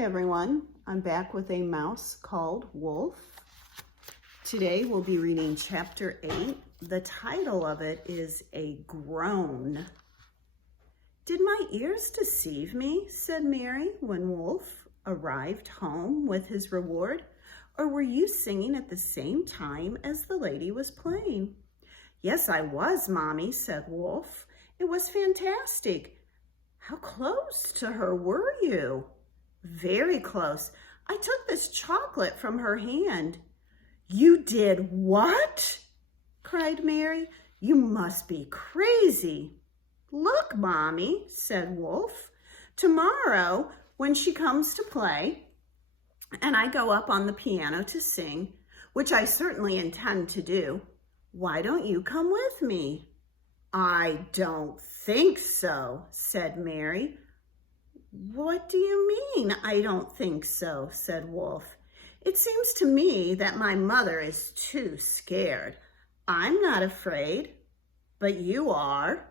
Hi everyone, I'm back with a mouse called Wolf. Today we'll be reading chapter 8. The title of it is A Groan. "Did my ears deceive me?" said Mary when Wolf arrived home with his reward. "Or were you singing at the same time as the lady was playing?" "Yes, I was, Mommy," said Wolf. "It was fantastic." "How close to her were you?" "Very close. I took this chocolate from her hand." "You did what?" cried Mary. "You must be crazy." "Look, Mommy," said Wolf. "Tomorrow, when she comes to play, and I go up on the piano to sing, which I certainly intend to do, why don't you come with me?" "I don't think so," said Mary. "What do you mean, I don't think so?" said Wolf. "It seems to me that my mother is too scared. I'm not afraid, but you are."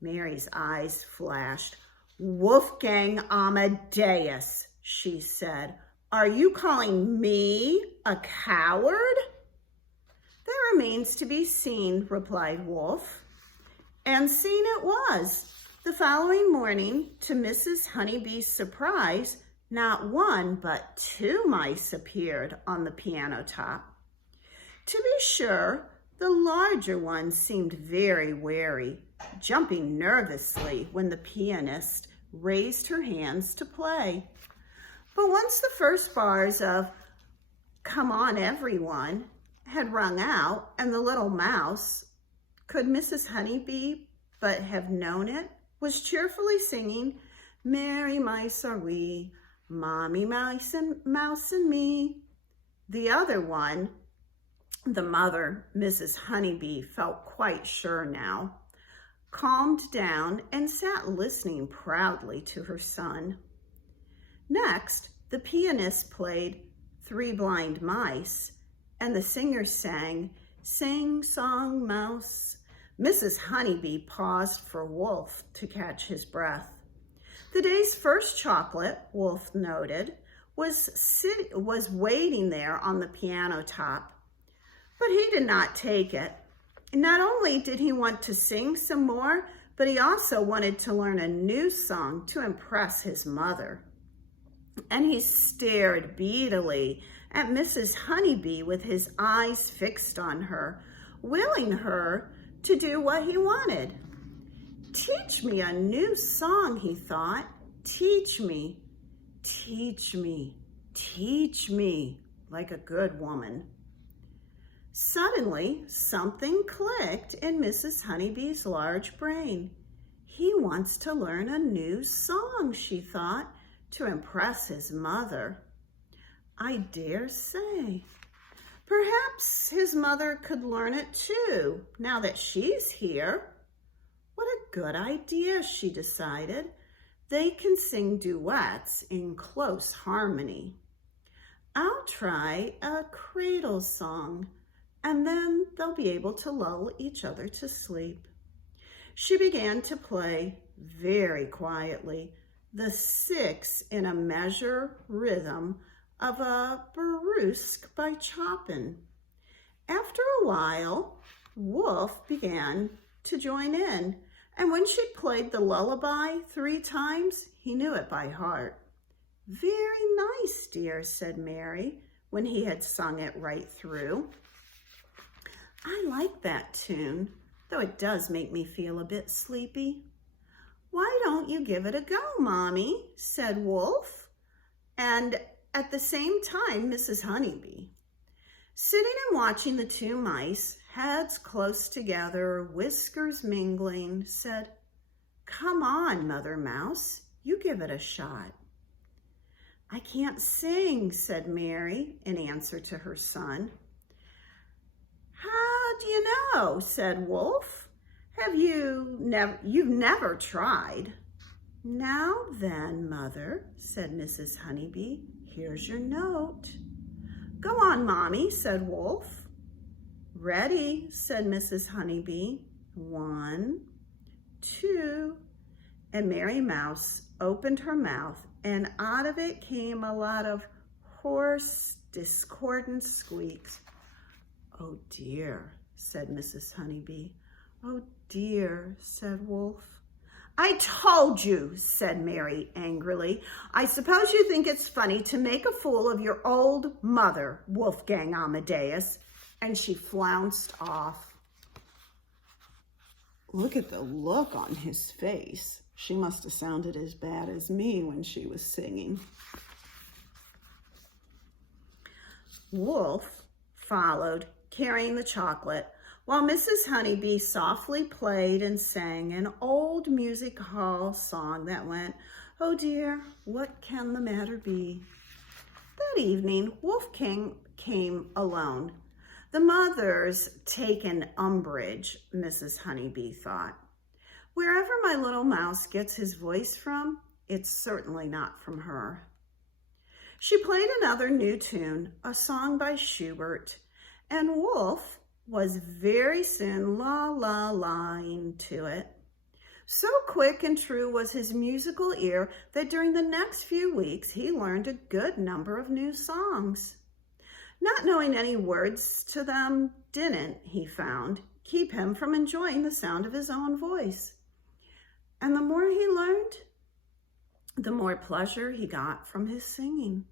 Mary's eyes flashed. "Wolfgang Amadeus," she said. "Are you calling me a coward?" "That remains to be seen," replied Wolf. And seen it was. The following morning, to Mrs. Honeybee's surprise, not one but two mice appeared on the piano top. To be sure, the larger one seemed very wary, jumping nervously when the pianist raised her hands to play. But once the first bars of "Come on, everyone" had rung out, and the little mouse, could Mrs. Honeybee but have known it, was cheerfully singing, "Merry mice are we, Mommy Mouse and me." The other one, the mother, Mrs. Honeybee, felt quite sure now, calmed down and sat listening proudly to her son. Next, the pianist played "Three Blind Mice," and the singer sang, "Sing Song Mouse." Mrs. Honeybee paused for Wolf to catch his breath. The day's first chocolate, Wolf noted, was waiting there on the piano top, but he did not take it. Not only did he want to sing some more, but he also wanted to learn a new song to impress his mother. And he stared beadily at Mrs. Honeybee with his eyes fixed on her, willing her to do what he wanted. "Teach me a new song," he thought. "Teach me, teach me, teach me, like a good woman." Suddenly, something clicked in Mrs. Honeybee's large brain. "He wants to learn a new song," she thought, "to impress his mother. I dare say. Perhaps his mother could learn it too, now that she's here. What a good idea," she decided. "They can sing duets in close harmony. I'll try a cradle song, and then they'll be able to lull each other to sleep." She began to play very quietly, the six in a measure rhythm of a Burlesque by Chopin. After a while, Wolf began to join in, and when she played the lullaby 3 times, he knew it by heart. "Very nice, dear," said Mary, when he had sung it right through. "I like that tune, though it does make me feel a bit sleepy." "Why don't you give it a go, Mommy?" said Wolf, and at the same time Mrs. Honeybee. Sitting and watching the two mice, heads close together, whiskers mingling, said, "Come on, Mother Mouse, you give it a shot." "I can't sing," said Mary in answer to her son. "How do you know?" said Wolf. You've never tried." "Now then, Mother," said Mrs. Honeybee, "here's your note." "Go on, Mommy," said Wolf. "Ready," said Mrs. Honeybee. 1, 2, and Mary Mouse opened her mouth, and out of it came a lot of hoarse, discordant squeaks. "Oh dear," said Mrs. Honeybee. "Oh dear," said Wolf. "I told you," said Mary angrily. "I suppose you think it's funny to make a fool of your old mother, Wolfgang Amadeus." And she flounced off. Look at the look on his face. She must have sounded as bad as me when she was singing. Wolf followed, carrying the chocolate, while Mrs. Honeybee softly played and sang an old music hall song that went, "Oh dear, what can the matter be?" That evening, Wolfgang came alone. The mother's taken umbrage, Mrs. Honeybee thought. Wherever my little mouse gets his voice from, it's certainly not from her. She played another new tune, a song by Schubert, and Wolf was very soon la-la-la-ing to it. So quick and true was his musical ear that during the next few weeks he learned a good number of new songs. Not knowing any words to them didn't, he found, keep him from enjoying the sound of his own voice. And the more he learned, the more pleasure he got from his singing.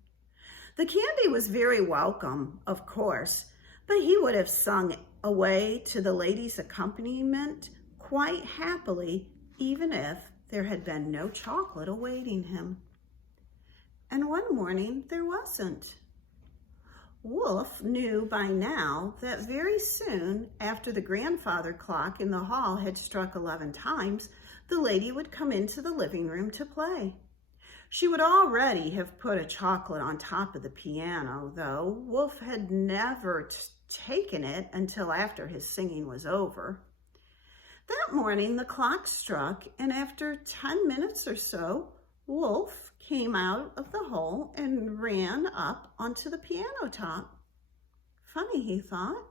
The candy was very welcome, of course, but he would have sung away to the ladies' accompaniment quite happily, even if there had been no chocolate awaiting him. And one morning there wasn't. Wolf knew by now that very soon after the grandfather clock in the hall had struck 11 times, the lady would come into the living room to play. She would already have put a chocolate on top of the piano, though Wolf had never taken it until after his singing was over. That morning the clock struck, and after 10 minutes or so, Wolf came out of the hole and ran up onto the piano top. Funny, he thought.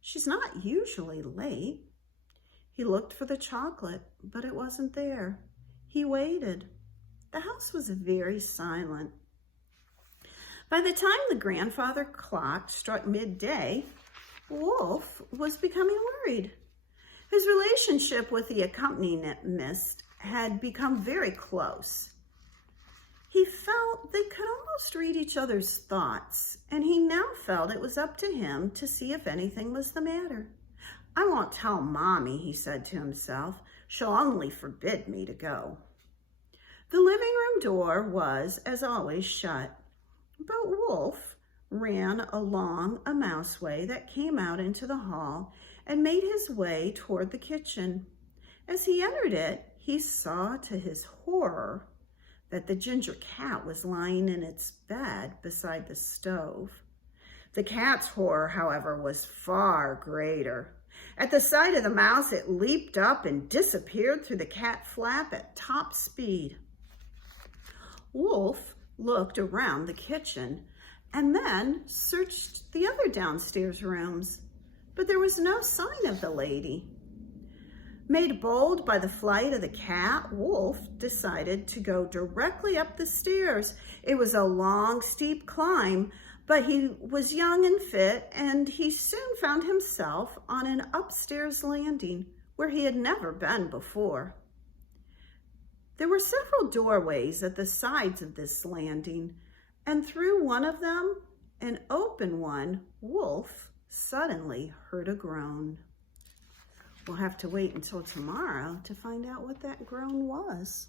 She's not usually late. He looked for the chocolate, but it wasn't there. He waited. The house was very silent. By the time the grandfather clock struck midday, Wolf was becoming worried. His relationship with the accompanist had become very close. He felt they could almost read each other's thoughts, and he now felt it was up to him to see if anything was the matter. "I won't tell Mommy," he said to himself. "She'll only forbid me to go." The living room door was, as always, shut, but Wolf ran along a mouseway that came out into the hall and made his way toward the kitchen. As he entered it, he saw to his horror that the ginger cat was lying in its bed beside the stove. The cat's horror, however, was far greater. At the sight of the mouse, it leaped up and disappeared through the cat flap at top speed. Wolf looked around the kitchen and then searched the other downstairs rooms, but there was no sign of the lady. Made bold by the flight of the cat, Wolf decided to go directly up the stairs. It was a long, steep climb, but he was young and fit, and he soon found himself on an upstairs landing where he had never been before. There were several doorways at the sides of this landing, and through one of them, an open one, Wolf suddenly heard a groan. We'll have to wait until tomorrow to find out what that groan was.